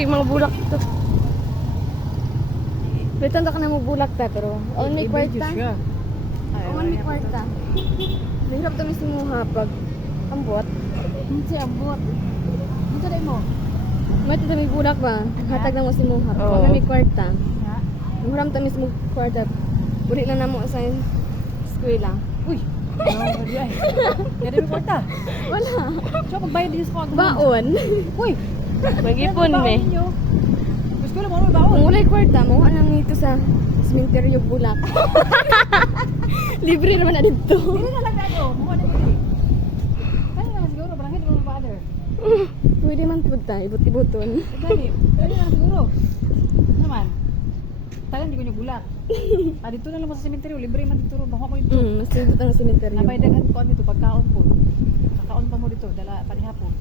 kay mga bulak to. Betan ka na mo bulak ta pero only kwarta. Only kwarta. Mahirap to mismo hapag ambot. Hindi ambot. Dito dai mo. Mati ta may bulak ba? Hatag na mo si Muha. Oo. Kung may kwarta. Ha? Muram ta mismo kwarta. Uli na namo sa eskwela. Uy. No, di ay. Dere mi kwarta. Wala. So magbayad din sa ako. Baon. Uy. Mag-ipon me. Gusto ko mo baon. Kung ulay kwarta, mauha nang ito sa sementeryo bulak. Libre naman na dito. Dili na lang dato. Mo na dili. Kani naman siguro barangay mo father. Pwede man po tayo, ibut-ibuton. Gani. Kani na siguro. Naman. Talan di ko niyo bulak. Dito na lang mo sa sementeryo, libre man dito ro. Bako ko dito. Mas ibut ang sementeryo. Nabay daghan ko dito pagkaon po. Kakaon pa mo dito, dala panihapon.